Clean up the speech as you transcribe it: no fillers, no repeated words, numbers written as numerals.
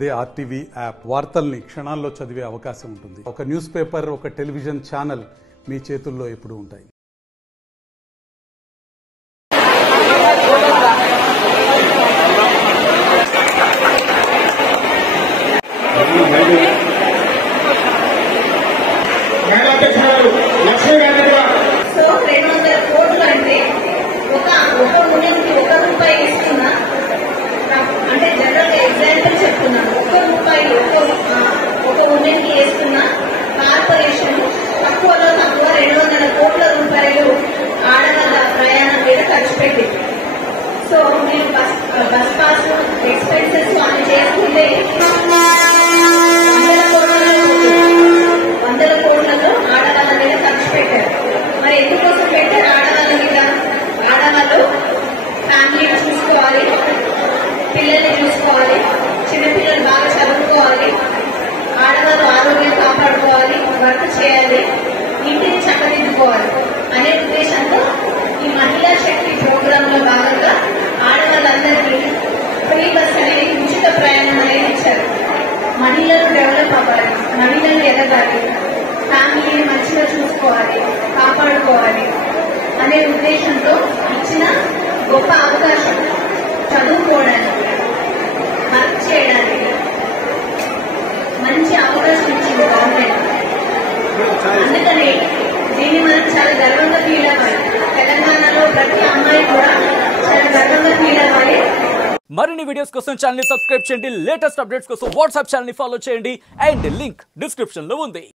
అదే RTV app వార్తల్ని క్షణాల్లో చదివే అవకాశం ఉంటుంది. ఒక న్యూస్ పేపర్, ఒక టెలివిజన్ ఛానల్ మీ చేతుల్లో ఎప్పుడూ ఉంటాయి. సో నేను బస్ పాస్ ఎక్స్పెన్సెస్ అన్ని చేసుకుంటే 100 కోట్లతో ఆడవాళ్ళ మీద ఖర్చు పెట్టారు. మరి ఎందుకోసం పెట్టారు? ఆడవాళ్ళ మీద ఆడవాళ్ళు ఫ్యామిలీని చూసుకోవాలి, పిల్లల్ని చూసుకోవాలి, చిన్నపిల్లలు బాగా చదువుకోవాలి, ఆడవాళ్ళు ఆరోగ్యం కాపాడుకోవాలి, వర్క్ చేయాలి, ఇంటిని చక్కదిద్దుకోవాలి అనే ఉద్దేశంతో ఈ మహిళా శక్తి ప్రోగ్రామ్ లో భాగంగా ఆడవాళ్ళందరికీ ఫ్రీ బస్ అనేది ఉచిత ప్రయాణం అనేది ఇచ్చారు. మహిళలు డెవలప్ అవ్వాలి, మహిళలు ఎదగాలి, ఫ్యామిలీని మంచిగా చూసుకోవాలి, కాపాడుకోవాలి అనే ఉద్దేశంతో ఇచ్చిన గొప్ప అవకాశం. చదువుకోవడానికి, వర్క్ చేయడానికి మంచి అవకాశం ఇచ్చింది గవర్నమెంట్. అందుకని దీన్ని మనం చాలా గర్వంగా ఫీల్ అవ్వాలి. తెలంగాణలో ప్రతి అమ్మాయి కూడా చాలా గర్వంగా ఫీల్ అవ్వాలి. మరిన్ని వీడియోస్ కోసం ఛానల్ ని సబ్స్క్రైబ్ చేయండి. లేటెస్ట్ అప్డేట్స్ కోసం వాట్సాప్ ఛానల్ ని ఫాలో చేయండి. అండ్ లింక్ డిస్క్రిప్షన్ లో ఉంది.